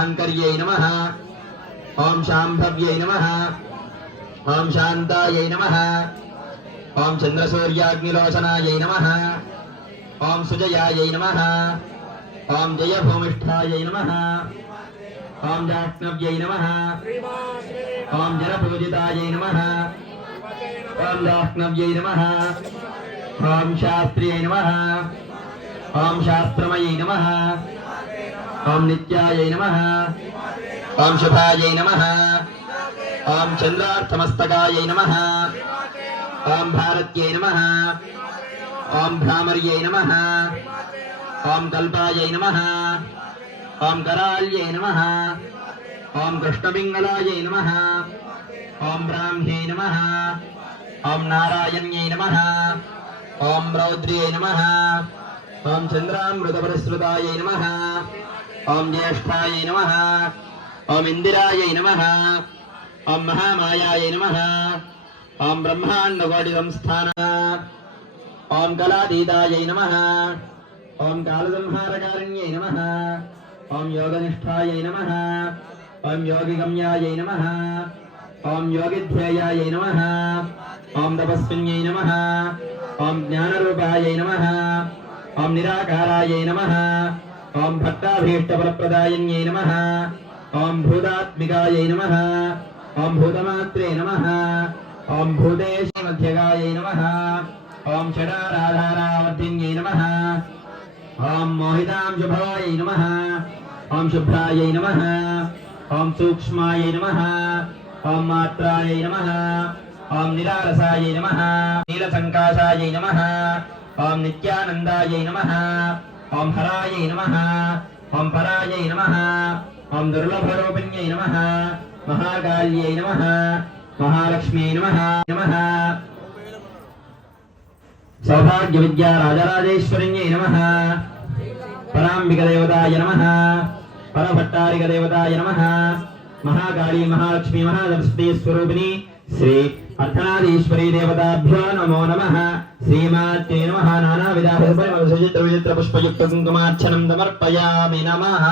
शांकर्यै नमः। ओम शांभव्यै नमः। ओम शांतायै नमः। ओम चंद्रसूर्याग्निलोचनायै नमः। ओम सुजयायै नमः। ओम जयभूमिष्ठायै नमः। ओम जाह्नव्यै नमः। ओम जनपूजितायै नमः। ओम जाह्नव्यै नमः। ओम शास्त्र्यै नमः। ओम शास्त्रमयै नमः। ओम नित्यायै नमः। ओम शुभायै नमः। ओम चंद्रार्थमस्तकायै नमः। ओम भारत्यै नमः। ओम भ्रामर्यै नमः। ओम कल्पायै नमः। ओम कराल्यै नमः। ओम कृष्णपिंगलायै नमः। ओम ब्राह्म्यै नमः। ओम नारायण्यै नमः। ओम रौद्र्यै नमः। ओम चंद्रामृतपरिश्रुतायै नमः। ओम ज्येष्ठायै नमः। ओम इंदिरायै नमः। ओम महामायायै नमः। ओम ब्रह्मांडकोटिसंस्थान। ओम कलातीतायै नमः। ओम कालसंहारकारिण्यै नमः। ओम योगनिष्ठायै नमः। ओम योगिगम्यायै नमः। ओम योगिध्येयायै नमः। ओम तपस्विन्यै नमः। ओम ज्ञानरूपायै नमः। ओम निराकारायै नमः। ओम भक्ताभीष्टफलप्रदायिन्यै नमः। ओम भूतात्मिकायै नमः। ओम भूतमात्रे नमः। ओम भूतेशमध्यगायै नमः। ओम षडाराधारावर्धिन्यै नमः। ओम मोहितांशुभवायै नमः। ओम शुभ्रायै नमः। ओम सूक्ष्मायै नमः। ओम मात्रायै नमः। ओम निरारसायै नमः। नीलसंकाशायै नमः। ओम नित्यानन्दायै नमः। ओम हरायै नमः। ओम परायै नमः। ओम दुर्लभरूपिण्यै नमः। महाकाल्यै नमः। महालक्ष्म्यै नमः। नमः सौभाग्यविद्या राजराजेश्वरिण्यै नमः। पराम्बिकदेवताय नमः। परभट्टारिकदेवताय नमः। महाकाली महालक्ष्मी महासरस्वती स्वरूपिणी श्री अर्धनारीश्वरी देवताभ्यो नमो नमः। श्रीमात्रे नमः। नानाविध पुष्पयुक्त कुङ्कुमार्चनं समर्पयामि नमः।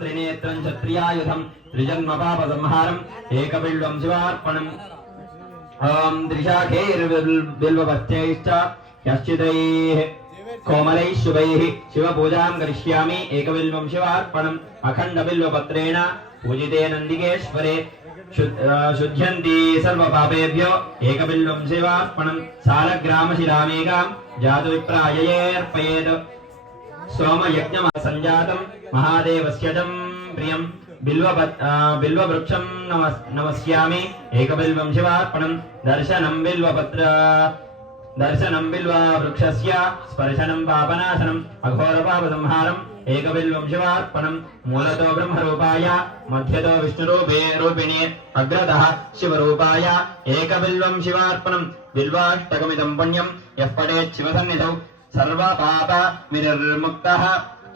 त्रिनेत्रं क्षत्रियायुधं त्रिजन्मपापसंहारम् एकबिल्वं शिवार्पणम्। ओम त्रिशाखैर्बिल्वपत्रैश्च यश्चिदैः कोमलैः शुभैः शिवपूजां करिष्यामि। एकबिल्वं शिवार्पणम्। अखण्डबिल्वपत्रेण पूजिते नन्दिकेश्वरे शुध्यन्ति सर्वपापेभ्यो एकबिल्वं शिवार्पणम्। सालग्रामशिलामेकां जातुविप्राययेऽर्पयेत्। सोमयज्ञम संजातं महादेवस्य च प्रियं बिल्ववृक्षं नमस्यामि। एकबिल्वं शिवार्पणम्। दर्शनं बिल्ववृक्षस्य स्पर्शनं पापनाशनम् अघोरपापसंहारम्। एकबिल्वं शिवार्पणम्। मूलतो ब्रह्मरूपाय मध्यतो विष्णुरूपिणे अग्रतः शिवरूपाय एकबिल्वं शिवार्पणम्। बिल्वाष्टकमिदं पुण्यं यः पठेत् शिवसन्निधौ सर्वपाप विनिर्मुक्तः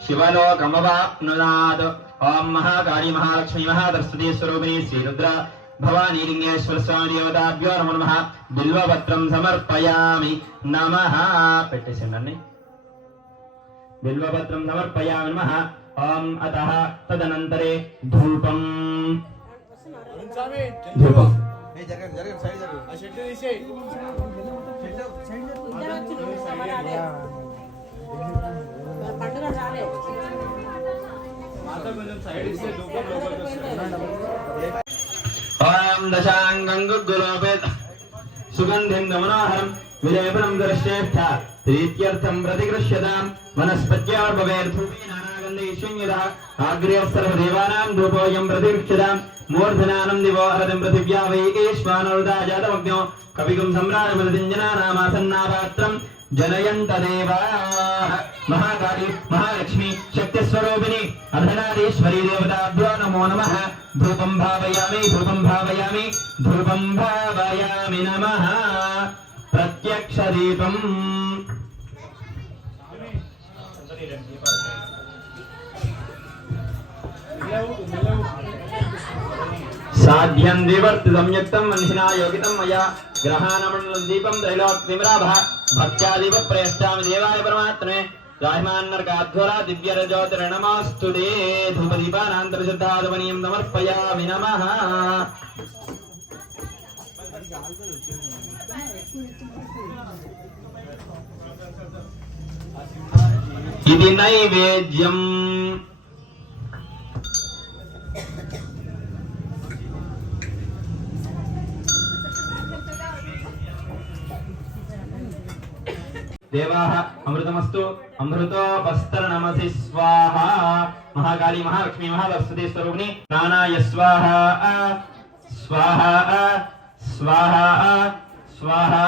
शिवलोकमवाप्नुयात्। ओम महाकाली महालक्ष्मी महासरस्वती स्वरूपिणी श्रीरुद्र भवानी लिंगेश्वर स्वामी देवताभ्यो नमो नमः। बिल्वपत्रं समर्पयामि नमः। पेट्टेसेंడి बिल्वपत्रं समर्पयामि नमः। ओम अतः तदनन्तरे धूपं ओम दशांगं गुग्गुलोपेत सुगंधिं गमनाहरं विलेपनं दर्श्रेष्ठ प्रीत्यर्थं प्रतिगृह्यतां वनस्पत्यार्भवेर्धूपे नानागन्धैश्वन्यतः आग्र्यः सर्वदेवानां धूपोऽयं प्रतिगृह्यतां। मूर्धनानं दिवो हरतिं पृथिव्या वैकेश्वानरुदा जातमग्नो कविगुं सम्राजमृतिञ्जनानामासन्नापात्रं जनयन्त देवाः। महाकाली महालक्ष्मी शक्तिस्वरूपिणी अर्धनारीश्वरी देवताभ्यो नमो नमः धूपं भावयामि नमः प्रत्यक्षदीपम् साध्यं द्विवर्ति संयुक्तं मनीषिणा योगितं मया ग्रहाणमण्डलं दीपं त्रैलोक्यमिराभः भक्त्या दीपप्रयश्चामि देवाय परमात्मने राहिमान्नर्काध्वरा दिव्यरज्योतिर्नमोऽस्तु ते धूपदीपानान्तरशुद्धादपनीयं समर्पयामि नमः इति नैवेद्यम् देवाः अमृतमस्तु अमृतोपस्तरणमसि स्वाहा महाकाली महालक्ष्मी महासरस्वती स्वरूपिणी प्राणाय स्वाहा स्वाहा स्वाहा स्वाहा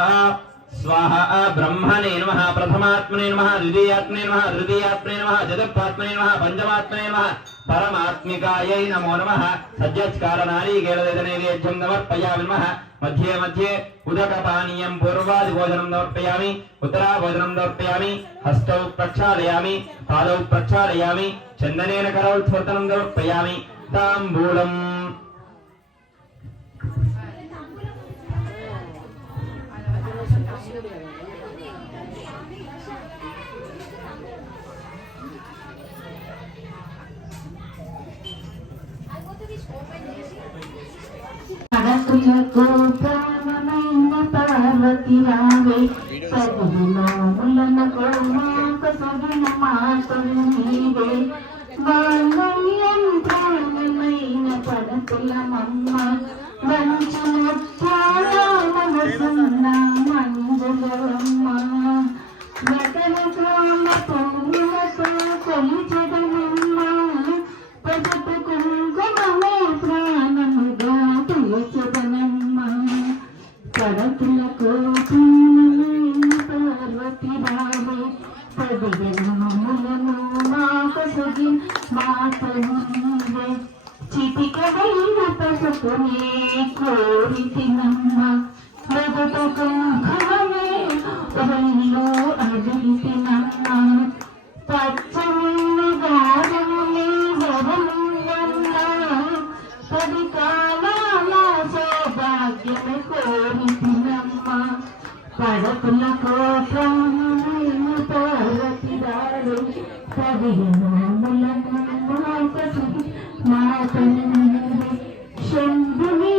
स्वाहा ब्रह्मणे नमः प्रथमात्मने नमः द्वितीयात्मने नमः तृतीयात्मने नमः चतुर्थात्मने नमः पंचमात्मने नमः परमात्मिकायै नमो नमः सज्जत्कारनारीकेलनैवेद्यं समर्पयामि नमः मध्ये मध्ये उदकपानीयं पूर्वादिभोजनं समर्पयामि उत्तराभोजनं समर्पयामि हस्तौ प्रक्षालयामि पादौ प्रक्षालयामि चन्दनेन करौ स्फुर्तनं समर्पयामि ताम्बूलम् అడకులకు ప్రాణమైన పార్వతి రావే పదిలోములకు మాకు సగిన మాటలు నీవే బాల్యం ప్రాణమైన పడతులమమ్మ మంచు ముత్యాల మనసున్న మంజులమ్మ నటనతోన పొంగులతో కొలిచదనమ్మ పసుపు కుంకుమమే ప్రాణముగా తులచదనమ్మ పడతులకు ప్రాణమైన పార్వతి రావే పదిహేనులను మాకు సగి మాటలు నీవే చిటికడైన పసుపునే కోరితినమ్మ మొదట కుంకుమమే ఒళ్ళు అడిగితినమ్మ పచ్చని గాజులే వరములన్నా పది కాలాల సౌభాగ్యమే కోరితినమ్మ పడకులకు ప్రాణమైన పార్వతి రావే పదిహేనులను మాటలు శంభుని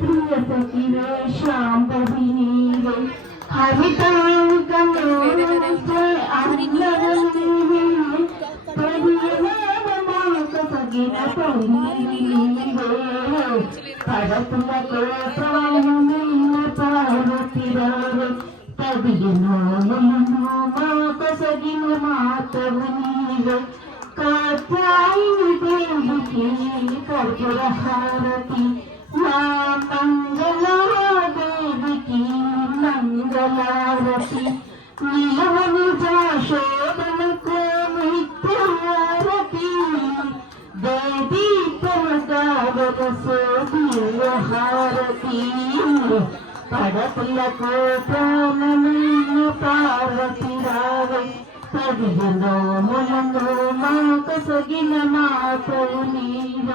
ప్రియ సఖివే శాంభవి నీవే హరితాంకమే అన్నదీవే పదిహేనుమాక సగిన నీవే పడతులకు ప్రాణమైన పార్వతి రావే పదిహేనులను మాక సగిన మాతవు నీవే కాత్యాయని దేవికి కర్పూర హారతి మా మంగళదేవికి మంగళారతి నిలవని శోభనకు నిత్యహారతి దేవీ హారతి పడతులకు ప్రాణమైన పార్వతి రావే పదిహేనులను మాకు సగిన మాతవు నీవే